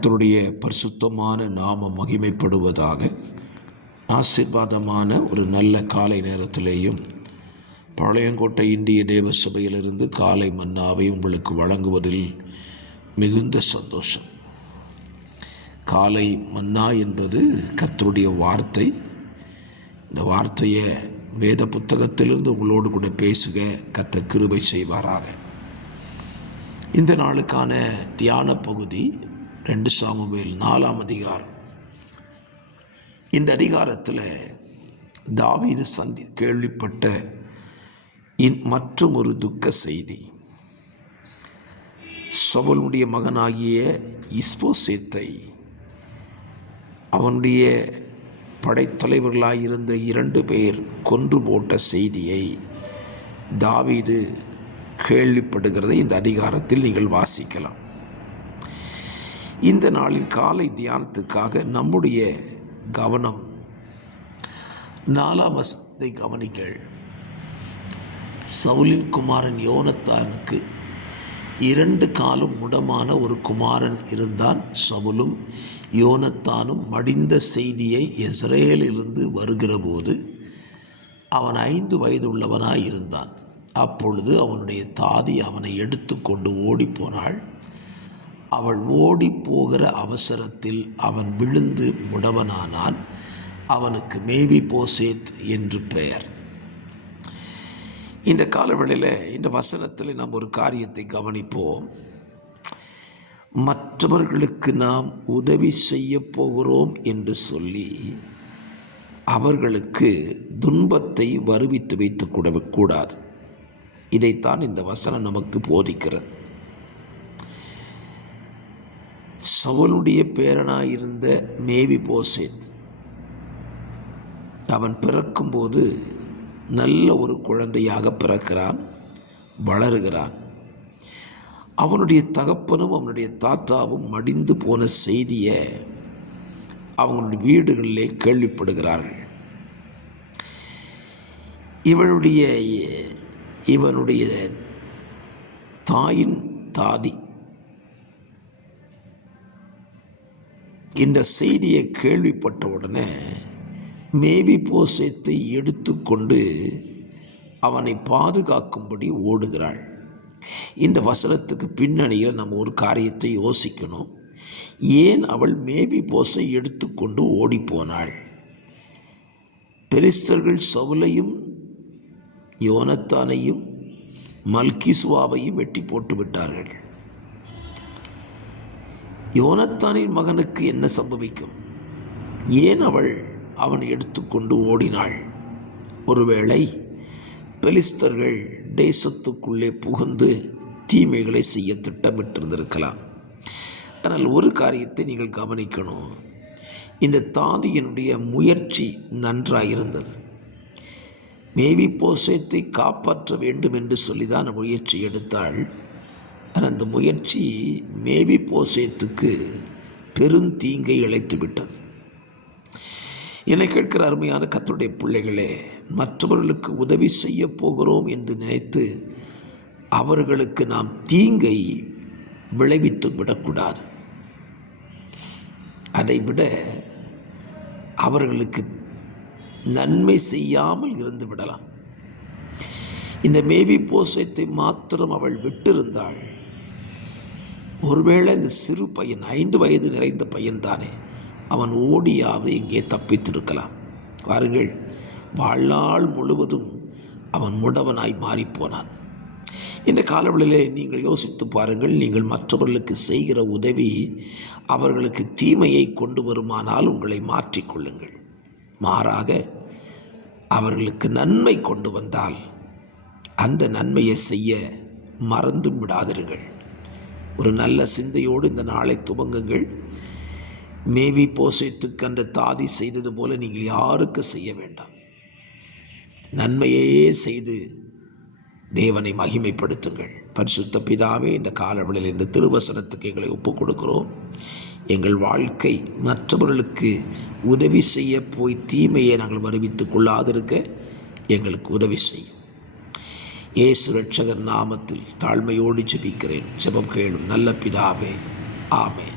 கர்த்தருடைய பரிசுத்தமான நாமம் மகிமைப்படுவதாக. ஆசீர்வாதமான ஒரு நல்ல காலை நேரத்திலேயும் பாளையங்கோட்டை இந்திய தேவ சபையிலிருந்து காலை மன்னாவை உங்களுக்கு வழங்குவதில் மிகுந்த சந்தோஷம். காலை மன்னா என்பது கர்த்தருடைய வார்த்தை. இந்த வார்த்தையை வேத புத்தகத்திலிருந்து உங்களோடு கூட பேசுக கர்த்தர் கிருபை செய்வாராக. இந்த நாளுக்கான தியான பகுதி 2 சாமுவேல் 4ஆம் அதிகாரம். இந்த அதிகாரத்தில் தாவீது கேள்விப்பட்ட மற்றும் ஒரு துக்க செய்தி. சவுலுடைய மகனாகிய இஸ்போசேத்தை அவனுடைய படைத்தலைவர்களாயிருந்த 2 பேர் கொன்று போட்ட செய்தியை தாவீது கேள்விப்படுகிறதை இந்த அதிகாரத்தில் நீங்கள் வாசிக்கலாம். இந்த நாளின் காலை தியானத்துக்காக நம்முடைய கவனம் 4ஆம் வசனத்தை கவனிங்கள். சவுலின் குமாரன் யோனத்தானுக்கு 2 காலும் முடமான ஒரு குமாரன் இருந்தான். சவுலும் யோனத்தானும் மடிந்த செய்தியை இஸ்ரவேலிலிருந்து வருகிற போது அவன் 5 வயது உள்ளவனாய் இருந்தான். அப்பொழுது அவனுடைய தாதி அவனை எடுத்து கொண்டு ஓடிப்போனாள். அவள் ஓடி போகிற அவசரத்தில் அவன் விழுந்து முடவனானான். அவனுக்கு மேவிபோசேத் என்று பெயர். இந்த காலவெளியில் இந்த வசனத்தில் நாம் ஒரு காரியத்தை கவனிப்போம். மற்றவர்களுக்கு நாம் உதவி செய்ய போகிறோம் என்று சொல்லி அவர்களுக்கு துன்பத்தை வருவித்து வைத்து கூடாது. இதைத்தான் இந்த வசனம் நமக்கு போதிக்கிறது. சவுலுடைய பேரனாயிருந்த மேவிபோசேத் அவன் பிறக்கும்போது நல்ல ஒரு குழந்தையாக பிறக்கிறான், வளருகிறான். அவனுடைய தகப்பனும் அவனுடைய தாத்தாவும் மடிந்து போன செய்தியை அவங்களுடைய வீடுகளிலே கேள்விப்படுகிறார்கள். இவனுடைய தாயின் தாதி இந்த செய்தியை கேள்விப்பட்ட உடனே மேவிபோசேத்தை எடுத்துக்கொண்டு அவனை பாதுகாக்கும்படி ஓடுகிறாள். இந்த வசனத்துக்கு பின்னணியில் நம்ம ஒரு காரியத்தை யோசிக்கணும். ஏன் அவள் மேவிபோசை எடுத்துக்கொண்டு ஓடிப்போனாள்? பெலிஸ்தர்கள் சவுலையும் யோனத்தானையும் மல்கிசுவாவையும் வெட்டி போட்டு விட்டார்கள். யோனத்தானின் மகனுக்கு என்ன சம்பவிக்கும்? ஏன் அவன் எடுத்துக்கொண்டு ஓடினாள்? ஒருவேளை பெலிஸ்தர்கள் தேசத்துக்குள்ளே புகுந்து தீமைகளை செய்ய திட்டமிட்டிருந்திருக்கலாம். ஆனால் ஒரு காரியத்தை நீங்கள் கவனிக்கணும். இந்த தாதியினுடைய முயற்சி நன்றாயிருந்தது. மேவிபோசேத்தை காப்பாற்ற வேண்டும் என்று சொல்லிதான் முயற்சி எடுத்தாள். ஆனால் அந்த முயற்சி மேவிபோசேத்துக்கு பெருந்தீங்கை இழைத்து விட்டது. என்னை கேட்கிற அருமையான கர்த்தருடைய பிள்ளைகளே, மற்றவர்களுக்கு உதவி செய்ய போகிறோம் என்று நினைத்து அவர்களுக்கு நாம் தீங்கை விளைவித்து விடக்கூடாது. அதைவிட அவர்களுக்கு நன்மை செய்யாமல் இருந்து விடலாம். இந்த மேவிபோசேத்தை மாத்திரம் அவள் விட்டிருந்தாள். ஒருவேளை இந்த சிறு பையன் 5 வயது நிறைந்த பையன் தானே, அவன் ஓடியாவது இங்கே தப்பித்திருக்கலாம். பாருங்கள், வாழ்நாள் முழுவதும் அவன் முடவனாய் மாறிப்போனான். இந்த காலவெளியிலே நீங்கள் யோசித்து பாருங்கள். நீங்கள் மற்றவர்களுக்கு செய்கிற உதவி அவர்களுக்கு தீமையை கொண்டு வருமானால் உங்களை மாற்றிக்கொள்ளுங்கள். மாறாக அவர்களுக்கு நன்மை கொண்டு வந்தால் அந்த நன்மையை செய்ய மறந்தும் விடாதிருங்கள். ஒரு நல்ல சிந்தையோடு இந்த நாளை துவங்குங்கள். மேவிபோசேத்துக்கு அந்த தாதி செய்தது போல நீங்கள் யாருக்கு செய்ய வேண்டாம். நன்மையே செய்து தேவனை மகிமைப்படுத்துங்கள். பரிசுத்த பிதாவே, இந்த காலவெளியில் இந்த திருவசனத்துக்கு எங்களை ஒப்புக் கொடுக்கிறோம். எங்கள் வாழ்க்கை மற்றவர்களுக்கு உதவி செய்ய போய் தீமையை நாங்கள் வருவித்துக் கொள்ளாதிருக்க எங்களுக்கு உதவி செய்யும். இயேசு இரட்சகர் நாமத்தில் தாழ்மையோடு ஜெபிக்கிறேன். ஜெபம் கேளும் நல்ல பிதாவே, ஆமென்.